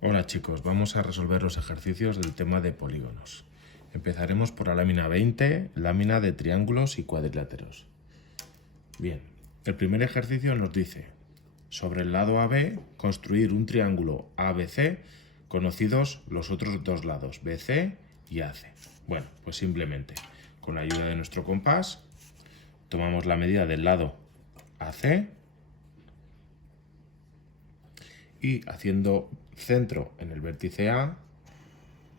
Hola chicos, vamos a resolver los ejercicios del tema de polígonos. Empezaremos por la lámina 20, lámina de triángulos y cuadriláteros. Bien, el primer ejercicio nos dice, sobre el lado AB, construir un triángulo ABC, conocidos los otros dos lados, BC y AC. Bueno, pues simplemente, con la ayuda de nuestro compás, tomamos la medida del lado AC y haciendo centro en el vértice A,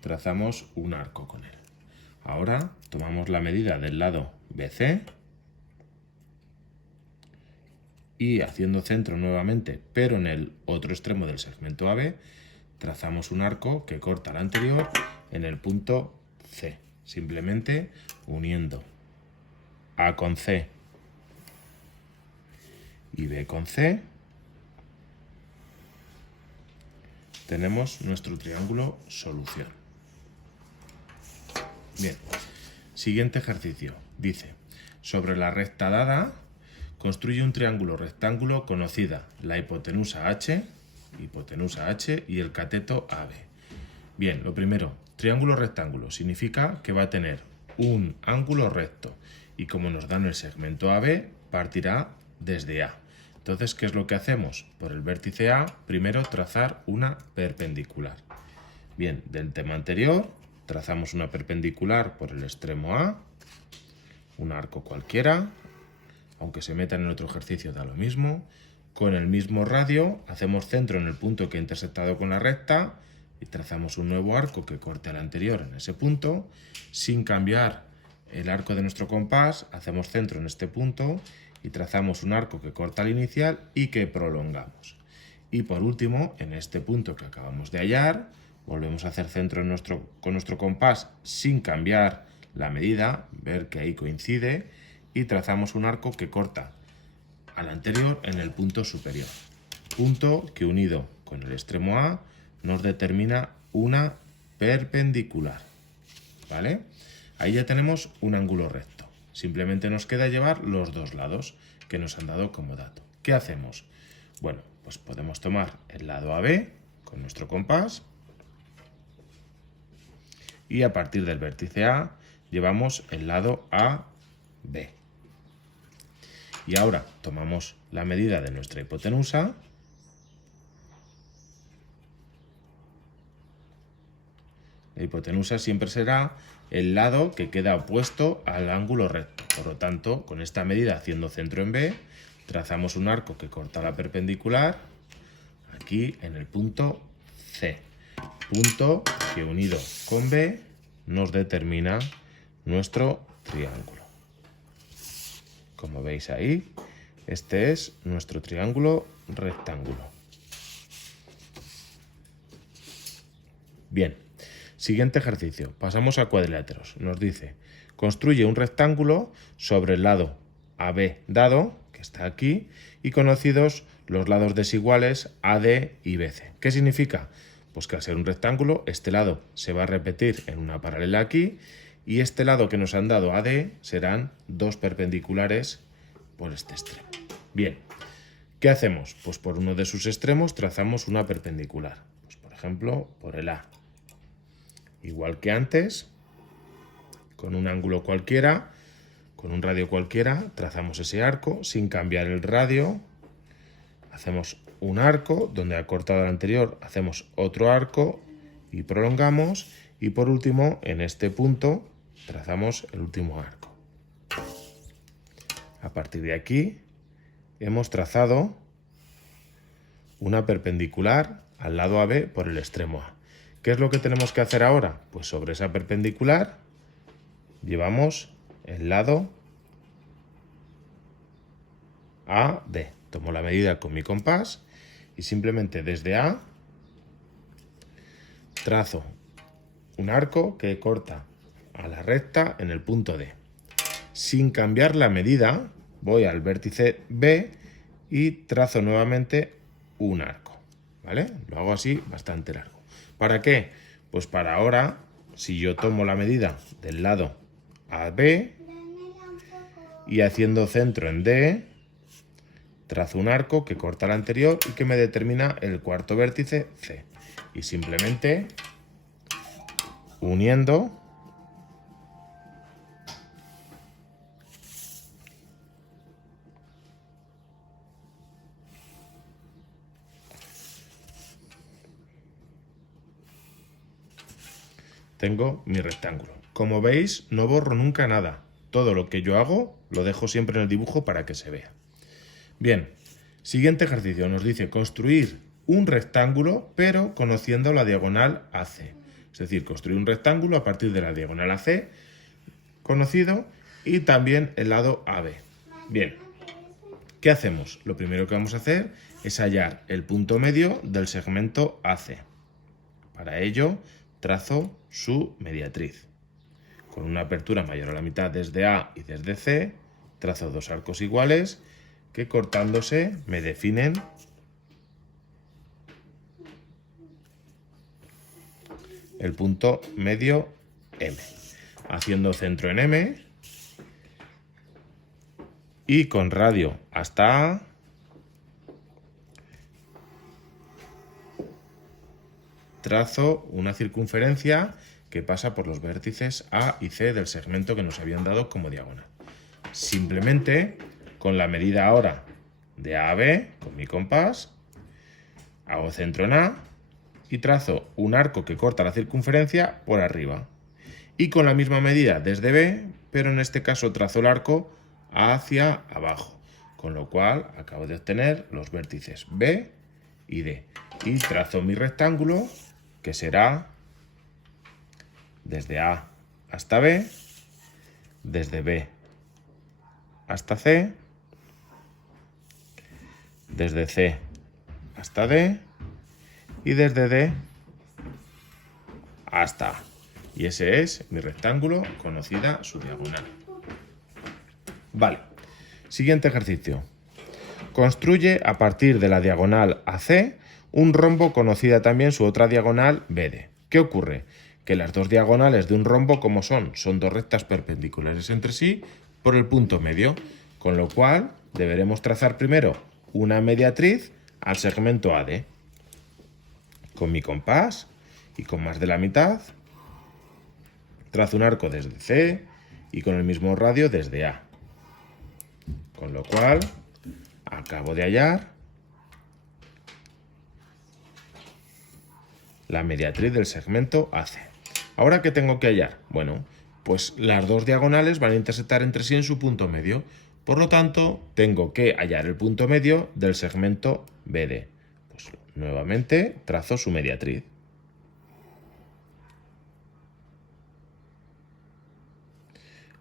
trazamos un arco con él. Ahora tomamos la medida del lado BC y haciendo centro nuevamente, pero en el otro extremo del segmento AB, trazamos un arco que corta el anterior en el punto C, simplemente uniendo A con C y B con C, tenemos nuestro triángulo solución. Bien, siguiente ejercicio. Dice, sobre la recta dada, construye un triángulo rectángulo conocida la hipotenusa H y el cateto AB. Bien, lo primero, triángulo rectángulo significa que va a tener un ángulo recto y como nos dan el segmento AB, partirá desde A. Entonces, ¿qué es lo que hacemos? Por el vértice A, primero trazar una perpendicular. Bien, del tema anterior, trazamos una perpendicular por el extremo A, un arco cualquiera, aunque se meta en el otro ejercicio da lo mismo. Con el mismo radio, hacemos centro en el punto que ha intersectado con la recta y trazamos un nuevo arco que corte al anterior en ese punto. Sin cambiar el arco de nuestro compás, hacemos centro en este punto y trazamos un arco que corta al inicial y que prolongamos. Y por último, en este punto que acabamos de hallar, volvemos a hacer centro con nuestro compás sin cambiar la medida, ver que ahí coincide, y trazamos un arco que corta al anterior en el punto superior. Punto que unido con el extremo A nos determina una perpendicular. ¿Vale? Ahí ya tenemos un ángulo recto. Simplemente nos queda llevar los dos lados que nos han dado como dato. ¿Qué hacemos? Bueno, pues podemos tomar el lado AB con nuestro compás y a partir del vértice A llevamos el lado AB. Y ahora tomamos la medida de nuestra hipotenusa La hipotenusa siempre será el lado que queda opuesto al ángulo recto. Por lo tanto, con esta medida haciendo centro en B, trazamos un arco que corta la perpendicular aquí en el punto C. Punto que unido con B nos determina nuestro triángulo. Como veis ahí, este es nuestro triángulo rectángulo. Bien, siguiente ejercicio. Pasamos a cuadriláteros. Nos dice, construye un rectángulo sobre el lado AB dado, que está aquí, y conocidos los lados desiguales AD y BC. ¿Qué significa? Pues que al ser un rectángulo, este lado se va a repetir en una paralela aquí, y este lado que nos han dado AD serán dos perpendiculares por este extremo. Bien, ¿qué hacemos? Pues por uno de sus extremos trazamos una perpendicular. Pues por ejemplo, por el A. Igual que antes, con un ángulo cualquiera, con un radio cualquiera, trazamos ese arco sin cambiar el radio. Hacemos un arco, donde ha cortado el anterior, hacemos otro arco y prolongamos. Y por último, en este punto, trazamos el último arco. A partir de aquí, hemos trazado una perpendicular al lado AB por el extremo A. ¿Qué es lo que tenemos que hacer ahora? Pues sobre esa perpendicular llevamos el lado AD. Tomo la medida con mi compás y simplemente desde A trazo un arco que corta a la recta en el punto D. Sin cambiar la medida, voy al vértice B y trazo nuevamente un arco. ¿Vale? Lo hago así bastante largo. ¿Para qué? Pues para ahora, si yo tomo la medida del lado AB y haciendo centro en D, trazo un arco que corta el anterior y que me determina el cuarto vértice C. Y simplemente uniendo tengo mi rectángulo. Como veis, no borro nunca nada. Todo lo que yo hago lo dejo siempre en el dibujo para que se vea. Bien, siguiente ejercicio. Nos dice construir un rectángulo, pero conociendo la diagonal AC. Es decir, construir un rectángulo a partir de la diagonal AC, conocido, y también el lado AB. Bien, ¿qué hacemos? Lo primero que vamos a hacer es hallar el punto medio del segmento AC. Para ello, trazo su mediatriz. Con una apertura mayor a la mitad desde A y desde C, trazo dos arcos iguales que cortándose me definen el punto medio M. Haciendo centro en M y con radio hasta A, trazo una circunferencia que pasa por los vértices A y C del segmento que nos habían dado como diagonal. Simplemente, con la medida ahora de A a B, con mi compás, hago centro en A y trazo un arco que corta la circunferencia por arriba. Y con la misma medida desde B, pero en este caso trazo el arco hacia abajo, con lo cual acabo de obtener los vértices B y D. Y trazo mi rectángulo, que será desde A hasta B, desde B hasta C, desde C hasta D y desde D hasta A. Y ese es mi rectángulo, conocida su diagonal. Vale, siguiente ejercicio. Construye a partir de la diagonal AC un rombo conocida también su otra diagonal BD. ¿Qué ocurre? Que las dos diagonales de un rombo, ¿cómo son? Son dos rectas perpendiculares entre sí por el punto medio, con lo cual deberemos trazar primero una mediatriz al segmento AD. Con mi compás y con más de la mitad, trazo un arco desde C y con el mismo radio desde A. Con lo cual, acabo de hallar la mediatriz del segmento AC. ¿Ahora qué tengo que hallar? Bueno, pues las dos diagonales van a intersectar entre sí en su punto medio. Por lo tanto, tengo que hallar el punto medio del segmento BD. Pues nuevamente trazo su mediatriz.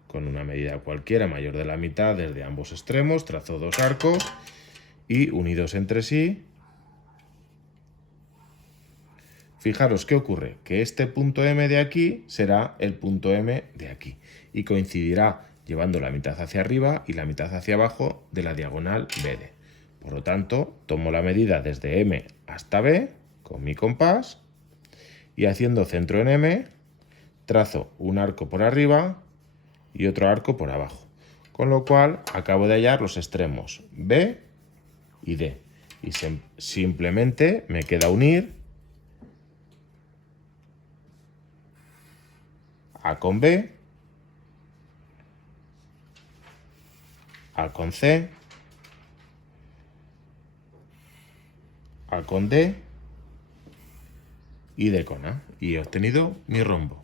Con una medida cualquiera mayor de la mitad desde ambos extremos, trazo dos arcos y unidos entre sí. Fijaros qué ocurre, que este punto M de aquí será el punto M de aquí y coincidirá llevando la mitad hacia arriba y la mitad hacia abajo de la diagonal BD. Por lo tanto, tomo la medida desde M hasta B con mi compás y haciendo centro en M, trazo un arco por arriba y otro arco por abajo. Con lo cual, acabo de hallar los extremos B y D. Y simplemente me queda unir A con B, A con C, A con D y D con A. Y he obtenido mi rombo.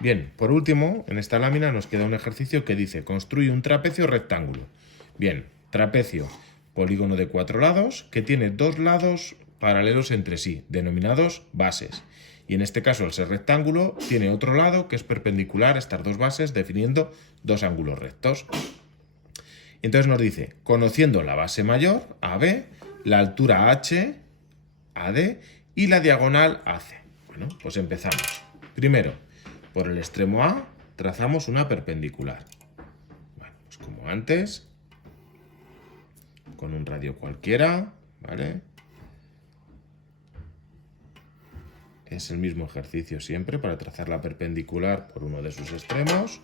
Bien, por último, en esta lámina nos queda un ejercicio que dice construye un trapecio rectángulo. Bien, trapecio, polígono de 4 lados, que tiene dos lados paralelos entre sí, denominados bases. Y en este caso, al ser rectángulo, tiene otro lado que es perpendicular a estas dos bases, definiendo dos ángulos rectos. Entonces nos dice, conociendo la base mayor, AB, la altura H, AD y la diagonal AC. Bueno, pues empezamos. Primero, por el extremo A, trazamos una perpendicular. Bueno, pues como antes, con un radio cualquiera, ¿vale? Es el mismo ejercicio siempre para trazar la perpendicular por uno de sus extremos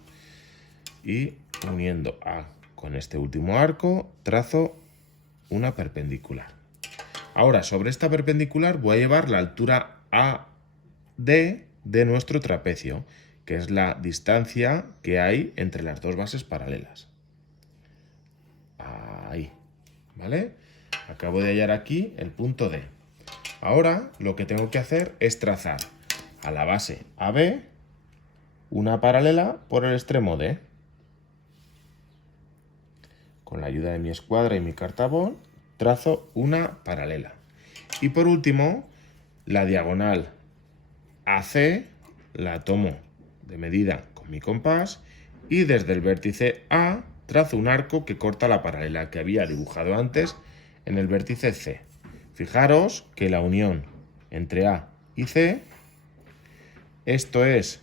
y uniendo A con este último arco trazo una perpendicular. Ahora, sobre esta perpendicular voy a llevar la altura AD de nuestro trapecio, que es la distancia que hay entre las dos bases paralelas. Ahí, ¿vale? Acabo de hallar aquí el punto D. Ahora lo que tengo que hacer es trazar a la base AB una paralela por el extremo D. Con la ayuda de mi escuadra y mi cartabón, trazo una paralela. Y por último, la diagonal AC la tomo de medida con mi compás y desde el vértice A trazo un arco que corta la paralela que había dibujado antes en el vértice C. Fijaros que la unión entre A y C, esto es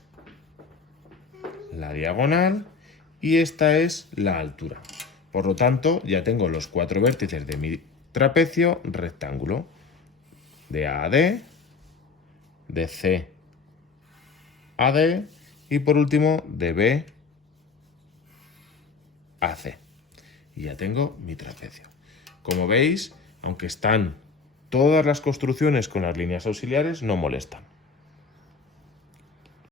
la diagonal y esta es la altura. Por lo tanto, ya tengo los 4 vértices de mi trapecio rectángulo. De A a D, de C a D y por último de B a C. Y ya tengo mi trapecio. Como veis, aunque están todas las construcciones con las líneas auxiliares, no molestan.